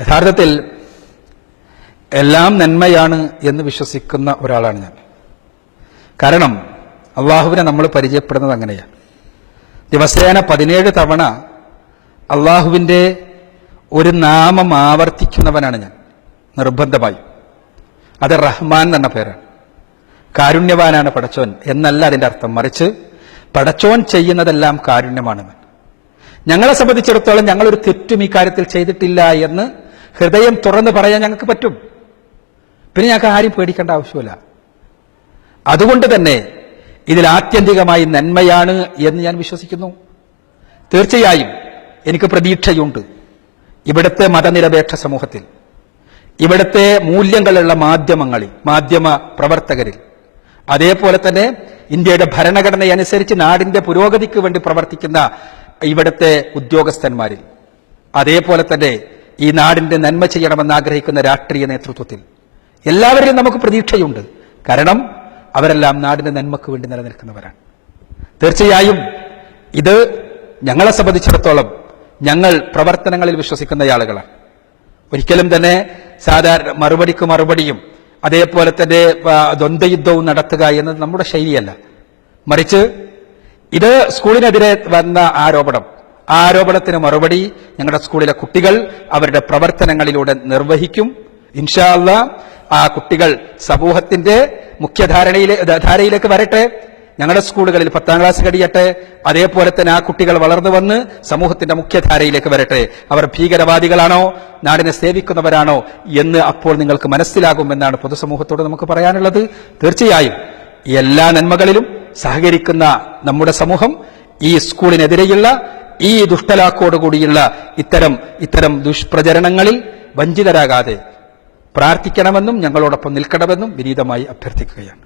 യഥാർത്ഥത്തിൽ എല്ലാം നന്മയാണ് എന്ന് വിശ്വസിക്കുന്ന ഒരാളാണ് ഞാൻ. കാരണം അള്ളാഹുവിനെ നമ്മൾ പരിചയപ്പെടുന്നത് അങ്ങനെയാണ്. ദിവസേന 17 തവണ അള്ളാഹുവിൻ്റെ ഒരു നാമം ആവർത്തിക്കുന്നവനാണ് ഞാൻ, നിർബന്ധമായി. അത് റഹ്മാൻ എന്ന പേരാണ്. കാരുണ്യവാനാണ് പടച്ചോൻ എന്നല്ല അതിൻ്റെ അർത്ഥം, മറിച്ച് പടച്ചോൻ ചെയ്യുന്നതെല്ലാം കാരുണ്യമാണെന്ന്. ഞങ്ങളെ സംബന്ധിച്ചിടത്തോളം ഞങ്ങളൊരു തെറ്റും ഈ കാര്യത്തിൽ ചെയ്തിട്ടില്ല എന്ന് ഹൃദയം തുറന്ന് പറയാൻ ഞങ്ങൾക്ക് പറ്റും. പിന്നെ ഞങ്ങൾക്ക് ആരും പേടിക്കേണ്ട ആവശ്യമില്ല. അതുകൊണ്ട് തന്നെ ഇതിൽ ആത്യന്തികമായി നന്മയാണ് എന്ന് ഞാൻ വിശ്വസിക്കുന്നു. തീർച്ചയായും എനിക്ക് പ്രതീക്ഷയുണ്ട്. ഇവിടുത്തെ മതനിരപേക്ഷ സമൂഹത്തിൽ, ഇവിടുത്തെ മൂല്യങ്ങളുള്ള മാധ്യമങ്ങളിൽ, മാധ്യമ പ്രവർത്തകരിൽ, അതേപോലെ തന്നെ ഇന്ത്യയുടെ ഭരണഘടനയനുസരിച്ച് നാടിന്റെ പുരോഗതിക്ക് വേണ്ടി പ്രവർത്തിക്കുന്ന ഇവിടുത്തെ ഉദ്യോഗസ്ഥന്മാരിൽ, അതേപോലെ തന്നെ ഈ നാടിന്റെ നന്മ ചെയ്യണമെന്ന് ആഗ്രഹിക്കുന്ന രാഷ്ട്രീയ നേതൃത്വത്തിൽ എല്ലാവരിലും നമുക്ക് പ്രതീക്ഷയുണ്ട്. കാരണം അവരെല്ലാം നാടിന്റെ നന്മക്ക് വേണ്ടി നിലനിൽക്കുന്നവരാണ്. തീർച്ചയായും ഇത് ഞങ്ങളെ സംബന്ധിച്ചിടത്തോളം ഞങ്ങൾ പ്രവർത്തനങ്ങളിൽ വിശ്വസിക്കുന്ന ആളുകളാണ്. ഒരിക്കലും തന്നെ സാധാരണ മറുപടിക്ക് മറുപടിയും അതേപോലെ തന്നെ ദ്വന്ദ്വയുദ്ധവും നടത്തുക എന്നത് നമ്മുടെ ശൈലിയല്ല. മറിച്ച് ഇത് സ്കൂളിനെതിരെ വന്ന ആരോപണം, ആ ആരോപണത്തിന് മറുപടി ഞങ്ങളുടെ സ്കൂളിലെ കുട്ടികൾ അവരുടെ പ്രവർത്തനങ്ങളിലൂടെ നിർവഹിക്കും. ഇൻഷാ അല്ലാഹ് ആ കുട്ടികൾ സമൂഹത്തിന്റെ ധാരയിലേക്ക് വരട്ടെ. ഞങ്ങളുടെ സ്കൂളുകളിൽ 10ാം ക്ലാസ് കഴിയട്ടെ. അതേപോലെ തന്നെ ആ കുട്ടികൾ വളർന്നു വന്ന് സമൂഹത്തിന്റെ മുഖ്യധാരയിലേക്ക് വരട്ടെ. അവർ ഭീകരവാദികളാണോ നാടിനെ സേവിക്കുന്നവരാണോ എന്ന് അപ്പോൾ നിങ്ങൾക്ക് മനസ്സിലാകുമെന്നാണ് പൊതുസമൂഹത്തോട് നമുക്ക് പറയാനുള്ളത്. തീർച്ചയായും എല്ലാ നന്മകളിലും സഹകരിക്കുന്ന നമ്മുടെ സമൂഹം ഈ സ്കൂളിനെതിരെയുള്ള ഈ ദുഷ്ടലാക്കോടുകൂടിയുള്ള ഇത്തരം ദുഷ്പ്രചരണങ്ങളിൽ വഞ്ചിതരാകാതെ പ്രാർത്ഥിക്കണമെന്നും ഞങ്ങളോടൊപ്പം നിൽക്കണമെന്നും വിനീതമായി അഭ്യർത്ഥിക്കുകയാണ്.